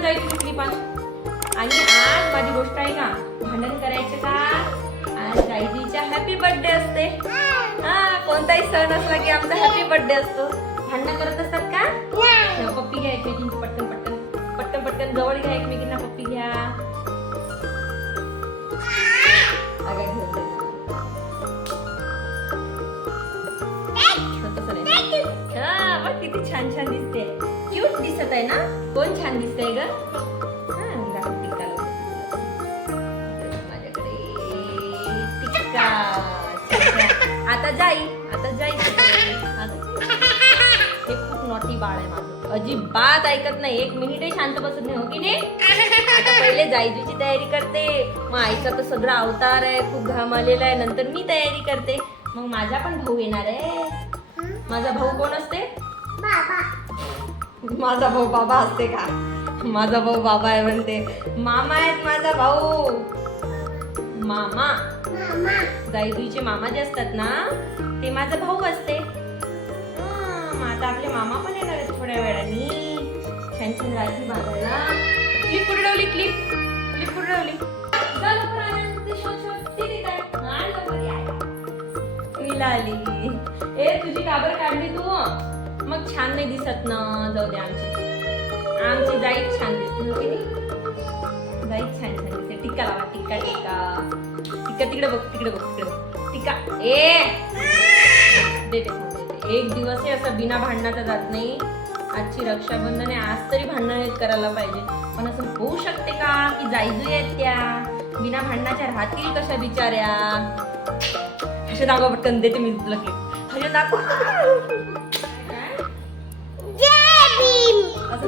पण जायची कुठली पण. आणि आज माझी गोष्ट आहे का? भांडण करायचे का? आज जायजीच्या हॅपी बर्थडे असते. हा कोणताही सण असला की आमचा हॅपी बर्थडे असतो. भांडणं करत असतात का? पप्पी घ्या एकमेकींची पटकन पटकन. पटकन पटकन जवळ घ्या एकमेकींना पप्पी घ्या. हा, किती छान छान दिसते. क्यूट दिसत आहे ना? कोण छान दिसतंय ग? हा. माझ्याकडे टिक्का. आता जाई आता जाई हे खूप नॉटी बाळ आहे माझं. अजिबात ऐकत नाही. एक मिनिटही शांत बसत नाही हो की नाही? आता पहिले जायजूची तयारी करते. मग आईचा तर सगळा अवतार आहे खूप घाम आलेला आहे. नंतर मी तयारी करते. मग माझा पण भाऊ येणार आहे. माझा भाऊ कोण असते? माझा भाऊ बाबा असते का? माझा भाऊ बाबा आहे म्हणते मामा आहेत माझा भाऊ. मामा? जायदूचे मामा जे असतात ना ते माझा भाऊ असते. आता आपले मामा पण येणार आहेत थोड्या वेळाने. छान छान राखी बांधायला क्लिप ठेवली क्लिप. क्लिप. मीला आली. ए तुझी काबर काढली तू? मग छान नाही दिसत ना जाऊ दे आमची. आमची जाईच छान दिसते हो छान छान दिसते. टिक्का लावा टिक्का टिक्का टिक्का तिकडे बघ तिकडे बघ तिकडे बघ. टिक्का ए! देते एक दिवस एक दिवसही असं बिना भांडणाचा जात नाही. आजची रक्षाबंधन आहे आज तरी भांडण करायला पाहिजे. पण असं होऊ शकते का की जायजू आहेत त्या? बिना भांडणाच्या राहतील कशा बिचाऱ्या? असे दाखवा पटकन देते मी तुला क्लिप दाखवा. जय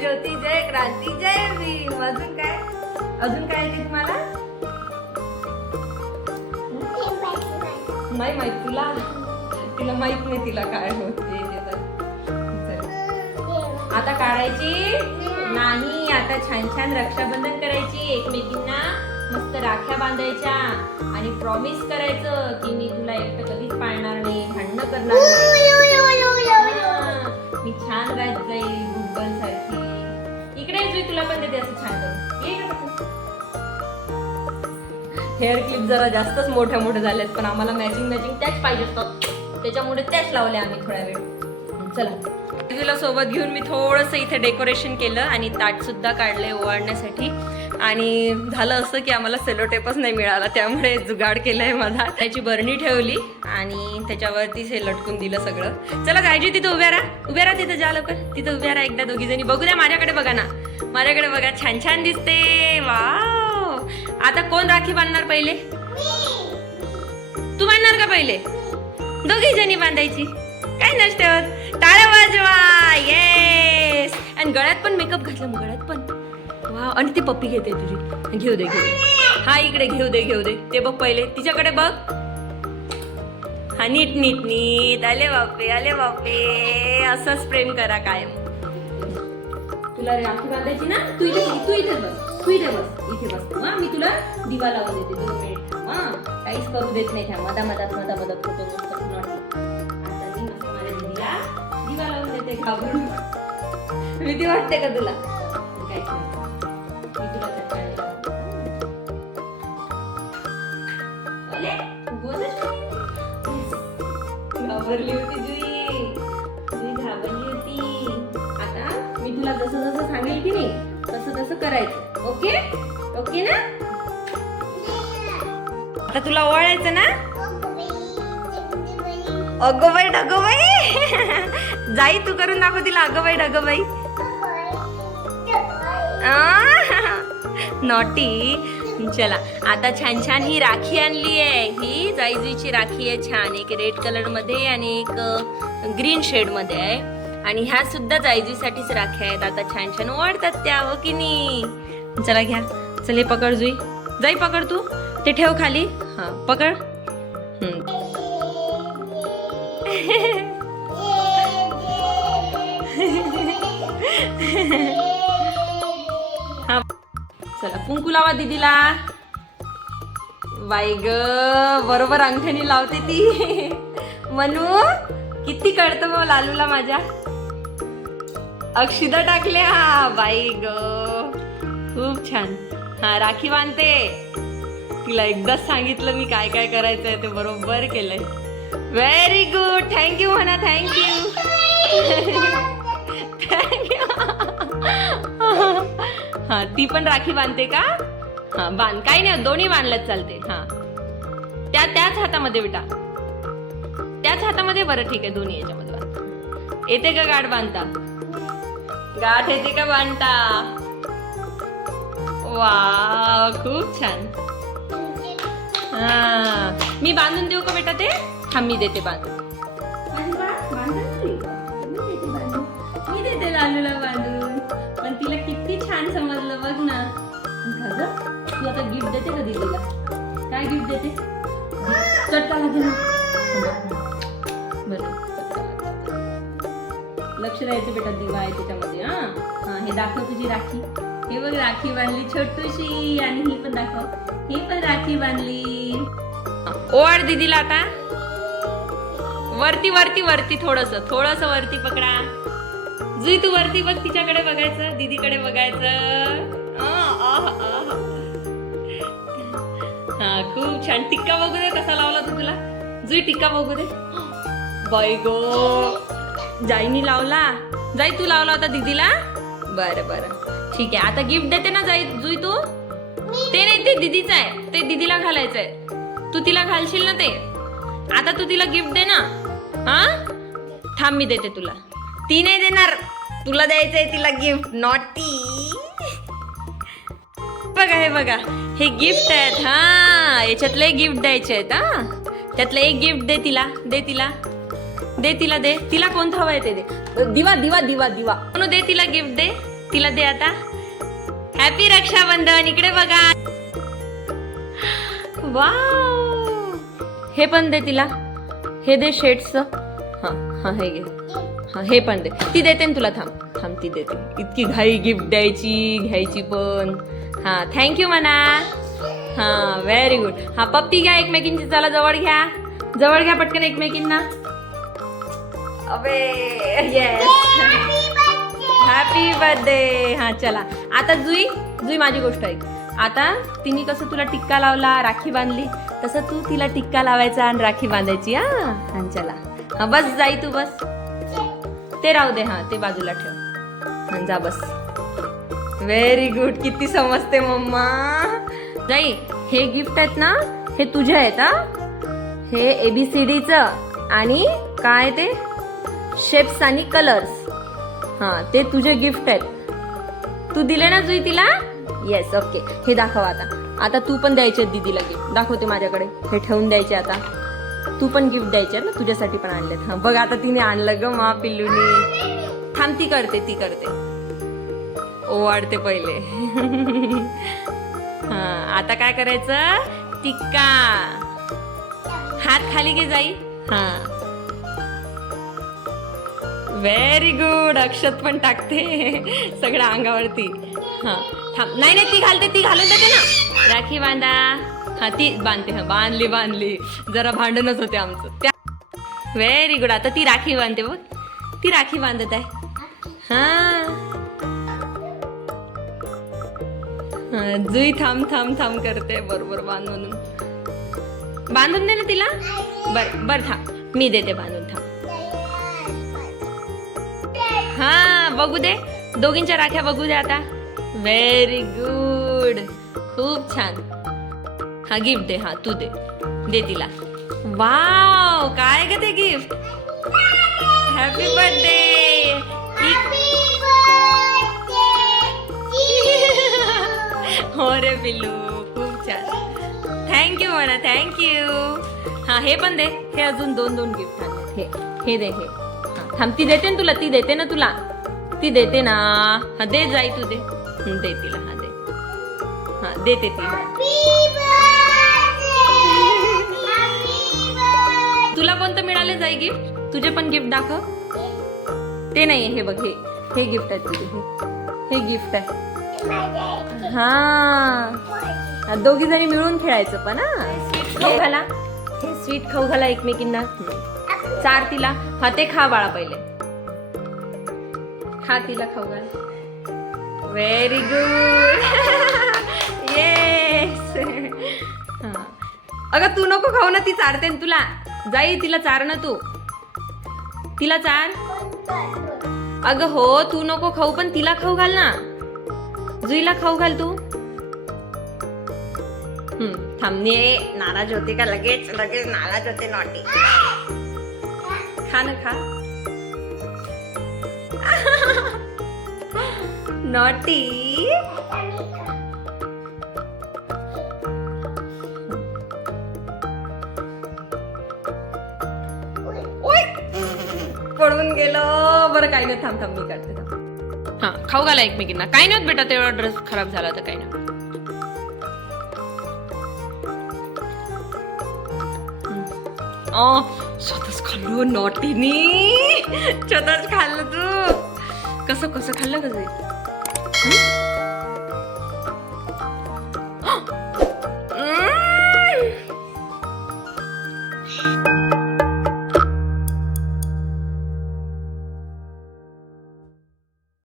ज्योती जय क्रांती जय भीम. अजून काय? अजून काय येते तुम्हाला? नाही माहीत तुला? तिला माहीत नाही तिला काय होते आता काढायची? नाही आता छान छान रक्षाबंधन करायची. एकमेकींना मस्त राख्या बांधायच्या. आणि प्रॉमिस करायचं की मी तुला एकटं कधीच पाळणार नाही. भांडण तुला पण देते असं छान हेअर क्लिप जरा जास्तच मोठ्या मोठ्या झाल्यात पण आम्हाला मॅचिंग मॅचिंग त्याच पाहिजे असतात त्याच्यामुळे त्याच लावल्या आम्ही थोड्या वेळ. चला. तुला सोबत घेऊन मी थोडंसं इथे डेकोरेशन केलं आणि ताट सुद्धा काढले ओवाळण्यासाठी. आणि झालं असं की आम्हाला सेलोटेपच नाही मिळाला त्यामुळे जुगाड केलाय माझा. त्याची बरणी ठेवली आणि त्याच्यावरतीच हे लटकून दिलं सगळं. चला काळजी तिथं उभ्या राहा. उभ्या राहा तिथं जा लवकर. तिथं उभ्या राहा एकदा दोघी जणी बघू द्या माझ्याकडे बघा ना. माझ्याकडे बघा छान छान दिसते. वाव. आता कोण राखी बांधणार पहिले? तू बांधणार का पहिले? दोघी जणी बांधायची. काय नसते टाळ्या वाजवा. येस आणि गळ्यात पण मेकअप घातला मग गळ्यात पण. वा आणि ती पप्पी घेते तुझी. घेऊ दे घेऊ दे. हा इकडे घेऊ दे घेऊ दे. ते बघ पहिले. तिच्याकडे बघ. हा नीट नीट नीट. आले बापे आले बापे. असंच प्रेम करा कायम. तुला राखी बांधायची ना? तू इथे तू इथे बस तू इथे बस इथे बस. हा मी तुला दिवा लावून देते दोन मिनिट हा काहीच करू देत नाही त्या मधा मधात मधा मधात फोटो मस्त आता मी माझ्या दिदीला दिवा लावून देते घाबरून भीती वाटते का तुला? काहीच मी तुला घाबरली होती करायचं. ओके? ओके ना? आता तुला ओवाळायचं ना? अगो बाई ढगो बाई. जाई तू करून दाखव तिला. अगं बाई ढगो बाई. नॉटी. चला आता छान छान ही राखी आणली आहे. ही जाईजुईची राखी आहे छान. एक रेड कलरमध्ये आणि एक ग्रीन शेडमध्ये आहे. आणि ह्या सुद्धा जायजुईसाठीच राख्या आहेत. आता छान छान ओढतात त्या हो की नाही? चला घ्या. चल हे पकड जुई. जाई पकड तू. ते ठेव खाली. हा पकड. हा. चला कुंकू लावा दीदीला. बाई ग बरोबर अंगठणी लावते ती. म्हणू किती कळतं मग लालूला माझ्या? अक्षिदा टाकल्या. बाई ग. खूप छान. हा राखी बांधते. तिला एकदाच सांगितलं मी काय काय करायचंय ते बरोबर केलंय. व्हेरी गुड थँक्यू म्हणा थँक्यू हा ती पण राखी बांधते का? हा बांध. काही नाही दोन्ही बांधल्यात चालते हा. त्या त्याच हातामध्ये बेटा त्याच हातामध्ये बरं ठीक आहे दोन्ही याच्यामध्ये येते का गाठ बांधता? गाठ येते का बांटा वा खूप छान. हा. मी बांधून देऊ का बेटा ते? थांब मी देते बांधून. मी देते लालूला बांधून. पण तिला किती छान समजलं बघ ना. तू आता गिफ्ट देते का दीदीला? काय गिफ्ट देते? चटका लागेल बरं. लक्ष द्यायचं बेटा दिवा आहे त्याच्यामध्ये हा. हा हे दाखव तुझी राखी. हे बघ राखी बांधली छोटूशी आणि ही पण दाखव. ही पण राखी बांधली. ओवाड दीदीला आता. वरती वरती वरती थोडस. थोडस वरती पकडा. जुई तू वरती बघ तिच्याकडे बघायचं दीदीकडे बघायचं. हा खूप छान. टिक्का बघू दे कसा लावला तू तुला. जुई टिक्का बघू दे. बाई गो. जाईनी लावला. जाई तू लावला होता दीदीला? बरं बरं. ठीक आहे. आता गिफ्ट देते ना जाई जुई तू? ते नाही ते दीदीचं आहे. ते दीदीला घालायचंय तू तिला घालशील ना ते? आता तू तिला गिफ्ट दे ना. हा? थांब मी देते तुला. ती नाही देणार. तुला द्यायचंय तिला गिफ्ट नॉटी बघा हे बघा. हे गिफ्ट आहेत. हा याच्यातले गिफ्ट द्यायचे आहेत हा. त्यातलं एक गिफ्ट दे तिला दे तिला. दे तिला दे. तिला कोणतं हवंय ते दे. दिवा दिवा दिवा दिवा. म्हणून दे तिला गिफ्ट दे. तिला दे आता. हॅपी रक्षाबंधन. इकडे बघा. वा हे पण दे तिला. हे दे शेड्स हा हा हे घे. हा हे पण दे. ती देते ना तुला. थांब. थांब ती देते. इतकी घाई गिफ्ट द्यायची घ्यायची पण. हा थँक्यू म्हणा हा व्हेरी गुड हा पप्पी घ्या एकमेकींची. चला जवळ घ्या. जवळ घ्या पटकन एकमेकींना. अबे येस हॅपी बर्थडे हा चला. आता जुई जुई माझी गोष्ट ऐक. आता तिने कसं तुला टिक्का लावला राखी बांधली तसं तू तिला टिक्का लावायचा आणि राखी बांधायची हा? आणि चला. हा बस जाई तू बस. ते राहू दे हा ते बाजूला ठेव. जा बस. व्हेरी गुड किती समजते मम्मा. जाई हे गिफ्ट आहेत ना हे तुझे आहेत हा? हे एबीसीडीचं आणि काय ते? शेप्स आणि कलर्स हां ते तुझे गिफ्ट आहेत. तू दिले ना जुई तिला? येस ओके हे दाखव आता. आता तू पण द्यायचे दीदीला गिफ्ट दाखवते माझ्याकडे. हे ठेवून द्यायचे आता. तू पण गिफ्ट द्यायचे ना तुझ्यासाठी पण आणलेत. हां बघ आता तिने आणलं ग मा पिल्लूनी. थांब ती करते ती करते. ओवाडते पहिले. हा आता काय करायचं? टिक्का. हात खाली घे जाई. हां. व्हेरी गुड अक्षत पण टाकते सगळ्या अंगावरती. हा थांब. नाही नाही ती घालते ती घालून देते ना. राखी बांधा. हा ती बांधते हा बांधली बांधली. जरा भांडणच होते आमचं. त्या व्हेरी गुड आता ती राखी बांधते बघ. ती राखी बांधत आहे. हा. जुई थांब थांब थांब करते. बरोबर बांध म्हणून बांधून दे ना तिला. बर बर थांब. मी देते बांधून. थांब. बघू दे. दोघींच्या राख्या बघू दे आता. व्हेरी गुड खूप छान. हा गिफ्ट दे हा तू दे. दे तिला. वाव काय ग ते गिफ्ट हॅपी बर्थडे हो रे पिल्लू खूप छान. थँक्यू म्हणा थँक्यू हा हे पण दे. हे अजून दोन दोन गिफ्ट आणले. हे हे दे हे. हा, थांब ती देते ना तुला ती देते ना तुला. ती देते ना. हा दे जाई तू दे. दे तिला हा दे. हा देते ती तुला. कोणतं मिळाले जाई गिफ्ट तुझे पण गिफ्ट दाखव. ते नाही हे बघ हे. हे गिफ्ट आहे तुझे हे. गिफ्ट आहे. हा. दोघी जणी मिळून खेळायचं पण हा. स्वीट खाऊ. घाला. हे स्वीट खाऊ घाला एकमेकींना. चार तिला. हा ते खा बाळा पहिले. खा तिला खाऊ घाल. व्हेरी गुड येस अगं तू नको खाऊ ना ती चारते ना तुला. जाई तिला चार ना तू. तिला चार? अगं हो तू नको खाऊ पण तिला खाऊ घाल ना. जुईला खाऊ घाल तू. थांबणे नाराज होते का? लगेच लगेच नाराज होते नॉटी खा ना खा. नॉटी! पडून गेलं. बरं काही नाही थांब थांब मी काढते थांब. हा खाऊ घाला एकमेकींना. काही नाही बेटा तेवढा ड्रेस खराब झाला तर काही नाही. अ, स्वतःच खाल्लो नॉटीनी. स्वतःच खाल्लं तू. कसं कसं खाल्लं कसं